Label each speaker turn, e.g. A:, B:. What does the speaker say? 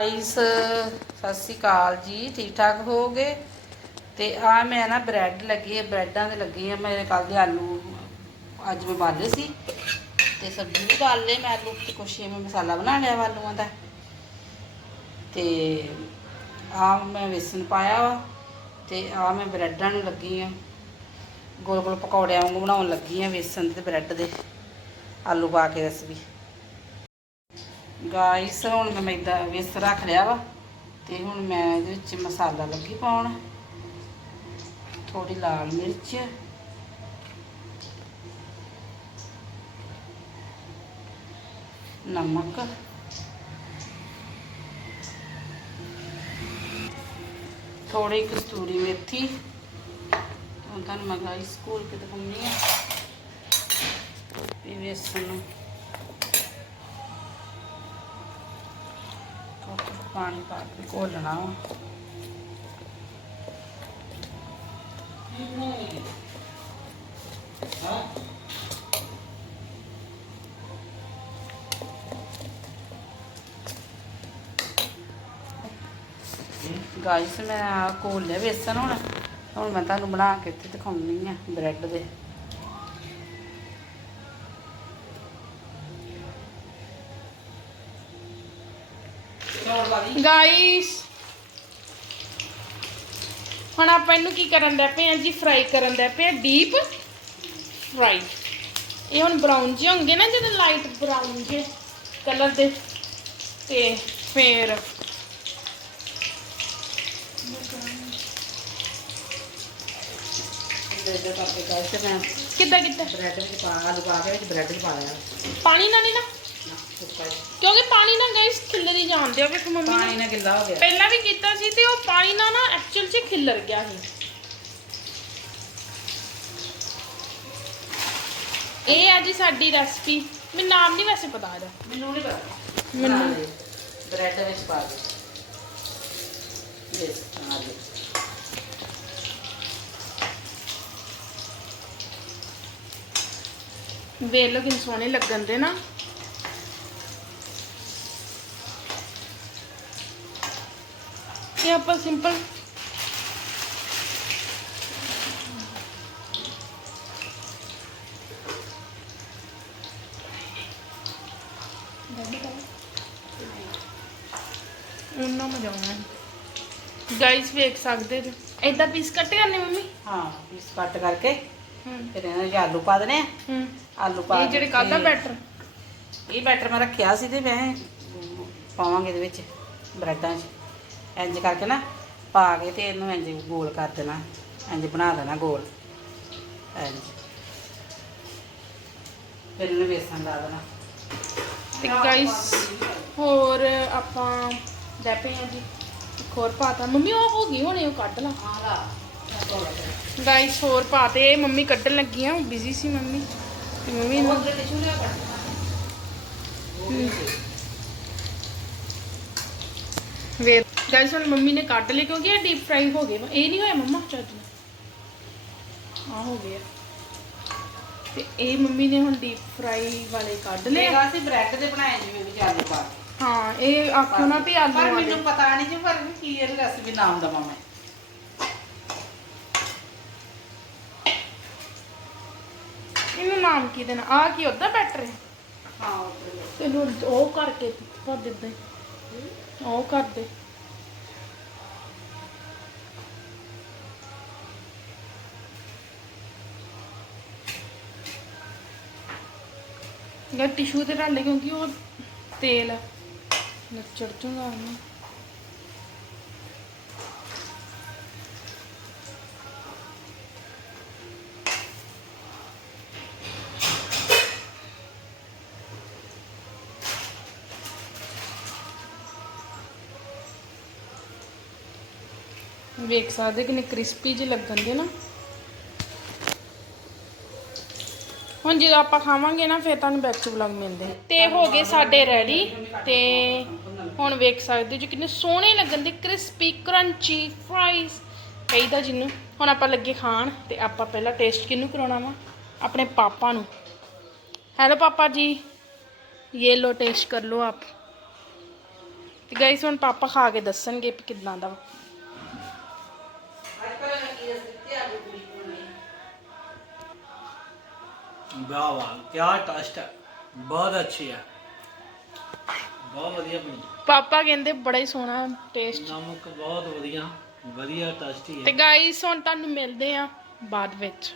A: Guys ਸਤਿ ਸ਼੍ਰੀ ਅਕਾਲ ਜੀ। ਠੀਕ ਠਾਕ ਹੋਗੇ ਤੇ ਆ ਮੈਂ ਨਾ ਬ੍ਰੈਡ ਲੱਗੀ ਹੈ ਬ੍ਰੈਡਾਂ ਦੇ ਲੱਗੀ ਹੈ ਮੇਰੇ ਕੱਲ ਦੇ ਆਲੂ, ਅੱਜ ਮੈਂ ਬਾਲੇ ਸੀ। ਤੇ ਸਬਜ਼ੀ ਵੀ ਬਾਲ ਲਈ ਮੈਂ ਆਲੂ ਤੇ ਕੁਛ ਮੈਂ ਮਸਾਲਾ ਬਣਾ ਲਿਆ ਵਾ ਆਲੂਆਂ ਦਾ। ਤੇ ਆ ਮੈਂ ਵੇਸਣ ਪਾਇਆ ਵਾ, ਤੇ ਆ ਮੈਂ ਬ੍ਰੈਡਾਂ ਨੂੰ ਲੱਗੀ ਆ। ਗੋਲ ਗੋਲ ਪਕੌੜਿਆਂ ਵਾਂਗੂ ਬਣਾਉਣ ਲੱਗੀ ਆ ਵੇਸਣ ਤੇ ਬ੍ਰੈਡ ਦੇ, ਆਲੂ ਪਾ ਕੇ ਰੈਸਪੀ। ਗਾਇਸ, ਹੁਣ ਮੈਂ ਮੈਦਾ ਵੇਸ ਰੱਖ ਲਿਆ ਵਾ ਤੇ ਹੁਣ ਮੈਂ ਇਹਦੇ ਵਿੱਚ ਮਸਾਲਾ ਲੱਗੀ ਪਾਉਣ। ਥੋੜੀ ਲਾਲ ਮਿਰਚ। ਨਮਕ। ਥੋੜੀ ਕਸਤੂਰੀ ਮੇਥੀ। ਹੁਣ ਤੁਹਾਨੂੰ ਮੈਂ ਗਾਇਸ ਸਕੂਲ ਕੇ ਦਿਖਾਉਂਦੀ ਆ ਇਹ ਵੇਸਣ ਨੂੰ। ਪਾਣੀ ਪਾ ਕੇ ਘੋਲਣਾ ਵਾ। ਗਾਈਸ ਮੈਂ ਆਹ ਘੋਲ ਲਿਆ ਵੇਸਣ ਹੁਣ। ਹੁਣ ਮੈਂ ਤੁਹਾਨੂੰ ਬਣਾ ਕੇ ਇੱਥੇ ਦਿਖਾਉਣੀ ਆ ਬ੍ਰੈਡ ਦੇ।
B: ਗਾਈਸ ਹੁਣ ਆਪਾਂ ਇਹਨੂੰ ਕੀ ਕਰਨ ਦੇ ਪਏ ਆ ਜੀ? ਫਰਾਈ ਕਰਨ ਦੇ ਪਏ ਆ ਡੀਪ ਫਰਾਈ ਇਹ ਹੁਣ ਬਰਾਊਨ ਜਿਹੇ ਹੋਣਗੇ ਨਾ ਜਦੋਂ ਲਾਈਟ ਬਰਾਊਨ ਜਿਹੇ ਕਲਰ ਦੇ। ਤੇ ਫੇਰ ਕਿੱਦਾਂ ਕਿੱਦਾਂ
A: ਬ੍ਰੈਡ ਵਿੱਚ ਪਾ ਆਲੂ ਪਾ ਕੇ ਵਿੱਚ ਬ੍ਰੈਡ ਵਿੱਚ ਪਾ ਲਿਆ।
B: ਪਾਣੀ ਨਾਲ ਨਹੀਂ ਨਾ,
A: ਸੁੱਕਾ ਹੀ।
B: ਕਿਉਂਕਿ ਪਾਣੀ ਨਾਲ ਗਾਈਸ ਖਿੱਲਰੀ ਜਾਂਦੇ ਆ ਵੇਖ ਮੰਮੀ
A: ਪਾਣੀ
B: ਨੇ
A: ਨਾਲ ਗਿੱਲਾ ਹੋ ਗਿਆ।
B: ਪਹਿਲਾਂ ਵੀ ਕੀਤਾ ਸੀ ਤੇ ਉਹ ਪਾਣੀ ਨਾਲ ਨਾ ਐਕਚੁਅਲ 'ਚ ਖਿੱਲਰ ਗਿਆ ਸੀ। ਇਹ ਆ ਜੀ ਸਾਡੀ ਰੈਸਪੀ ਮੈਨੂੰ ਨਾਮ ਨਹੀਂ ਵੈਸੇ ਪਤਾ ਇਹਦਾ।
A: ਮੈਨੂੰ ਨਹੀਂ ਪਤਾ।
B: ਮੈਨੂੰ-
A: ਬ੍ਰੈਡ ਵਿੱਚ ਪਾ ਦੇ ਯੈਸ ਆ ਗਏ
B: ਵੇਖ ਲਓ ਕਿੰਨੇ ਸੋਹਣੇ ਲੱਗਣ ਦੇ ਨਾ। ਇਹ ਆਪਾਂ ਸਿੰਪਲ ਉਹਨਾਂ ਮਜਾਉਣਾ ਵੇਖ ਸਕਦੇ ਹੋ ਏਦਾਂ ਪੀਸ ਕੱਟ ਕਰਨੇ ਮੰਮੀ?
A: ਹਾਂ ਪੀਸ ਕੱਟ ਕਰਕੇ
B: ਹੂੰ।
A: ਫਿਰ ਇਹਨਾਂ ਵਿੱਚ ਆਲੂ ਪਾ ਦੇਣੇ ਆ।
B: ਹੂੰ।
A: ਆਲੂ ਪਾ
B: ਇਹ ਜਿਹੜੇ
A: ਕੇ
B: ਕੱਲ ਦਾ ਬੈਟਰ
A: ਇਹ ਬੈਟਰ ਮੈਂ ਰੱਖਿਆ ਸੀ ਤੇ ਮੈਂ ਪਾਵਾਂਗੇ ਇਹਦੇ ਵਿੱਚ ਬ੍ਰੈਡਾਂ 'ਚ। ਇੰਜ ਕਰਕੇ ਨਾ ਪਾ ਕੇ ਤੇ ਇਹਨੂੰ ਇੰਜ ਗੋਲ ਕਰ ਦੇਣਾ। ਇੰਜ ਬਣਾ ਦੇਣਾ ਗੋਲ। ਇੰਜ। ਫਿਰ ਇਹਨੂੰ ਵੇਸਣ ਲਾ ਦੇਣਾ।
B: ਤੇ ਗਾਈਸ ਹੋਰ ਆਪਾਂ ਡੈਪੇ ਆ ਜੀ। ਇੱਕ ਹੋਰ ਪਾਤਾ ਮੰਮੀ ਉਹ ਹੋ ਗਈ ਹੁਣੇ ਉਹ ਕੱਢ ਲਾ।
A: ਹਾਂ ਲਾ।
B: ਗਾਈਸ ਹੋਰ ਪਾਤੇ ਮੰਮੀ ਕੱਢਣ ਲੱਗੀਆਂ ਬਿਜ਼ੀ ਸੀ ਮੰਮੀ। ਤੇ ਮੰਮੀ ਨੂੰ
A: ਉਹਦੇ ਟਿਸ਼ੂ ਲਿਆ ਕਰ।
B: ਵੇ ਗਾਈਸ ਹੁਣ ਮੰਮੀ ਨੇ ਕੱਢ ਲਏ ਕਿਉਂਕਿ ਇਹ ਡੀਪ ਫਰਾਈ ਹੋ ਗਏ। ਵਾ। ਇਹ ਨਹੀਂ ਹੋਇਆ ਮੰਮਾ? ਚੱਜ ਨਾਲ ਆ ਹੋ ਗਿਆ ਤੇ ਇਹ ਮੰਮੀ ਨੇ ਹੁਣ ਡੀਪ ਫਰਾਈ ਵਾਲੇ ਕੱਢ ਲਏ ਆ।
A: ਲੈਗਾ ਸੀ ਬ੍ਰੈਡ ਦੇ ਬਣਾਏ ਜਿਵੇਂ ਵਿੱਚ ਆਲੂ ਪਾ
B: ਹਾਂ ਇਹ ਆਖੋ ਨਾ ਵੀ ਆਲੂ
A: ਪਰ ਮੈਨੂੰ ਪਤਾ ਨਹੀਂ ਜੀ ਪਰ ਕੀ ਇਹ ਰੈਸਪੀ ਨਾਮ ਦਵਾਂ ਮੈਂ।
B: ਇਹਨੂੰ ਨਾਮ ਕੀ ਦੇਣਾ? ਆ ਕੀ ਉਹਦਾ ਬੈਟਰ ਹੈ? ਤੈਨੂੰ ਉਹ ਕਰਕੇ ਭਰ ਦਿੱਤਾ। ਉਹ ਕਰ ਦੇ। ਗਾ ਟਿਸ਼ੂ ਤੇ ਢਾਲੇ ਕਿਉਂਕਿ ਉਹ ਤੇਲ ਨੱਚੜ ਚੁੰਗਾ ਉਹਨੂੰ। ਵੇਖ ਸਕਦੇ ਕਿੰਨੇ ਕ੍ਰਿਸਪੀ ਜਿਹੇ ਲੱਗਣ ਦੇ ਨਾ। ਹੁਣ ਜਦੋਂ ਆਪਾਂ ਖਾਵਾਂਗੇ ਨਾ, ਫਿਰ ਤੁਹਾਨੂੰ ਬੈਕ ਟੂ ਵਲੌਗ ਮਿਲਦੇ ਤੇ ਹੋ ਗਏ ਸਾਡੇ ਰੈਡੀ ਤੇ ਹੁਣ ਵੇਖ ਸਕਦੇ ਹੋ ਜੀ ਕਿੰਨੇ ਸੋਹਣੇ ਲੱਗਣ ਦੇ ਕ੍ਰਿਸਪੀ ਕਰੰਚੀ ਫਰਾਈਜ਼ ਕਹੀਦਾ ਜਿੰਨੂੰ। ਹੁਣ ਆਪਾਂ ਲੱਗੇ ਖਾਣ ਤੇ ਆਪਾਂ ਪਹਿਲਾਂ ਟੇਸਟ ਕਿੰਨੂੰ ਕਰਾਉਣਾ ਵਾ? ਆਪਣੇ ਪਾਪਾ ਨੂੰ। ਹੈਲੋ ਪਾਪਾ ਜੀ। ਇਹ ਲੋ ਟੇਸਟ ਕਰ ਲਓ ਆਪ। ਤੇ ਗਾਇਸ ਹੁਣ ਪਾਪਾ ਖਾ ਕੇ ਦੱਸਣਗੇ ਕਿ ਕਿਦਾਂ ਦਾ
C: ਵਾਹ ਵਾਹ ਕਿਆ ਟੇਸਟ ਹੈ ਬਹੁਤ ਅੱਛੀ ਹੈ। ਬਹੁਤ ਵਧੀਆ ਬਣੀ।
B: ਪਾਪਾ ਕਹਿੰਦੇ ਬੜਾ ਹੀ ਸੋਹਣਾ ਟੇਸਟ
C: ਨਮਕ ਬਹੁਤ ਵਧੀਆ ਵਧੀਆ ਟੇਸਟੀ
B: ਤੇ
C: ਹੈ
B: ਗਾਈਸ ਹੁਣ ਤੁਹਾਨੂੰ ਮਿਲਦੇ ਆ ਬਾਅਦ ਵਿੱਚ।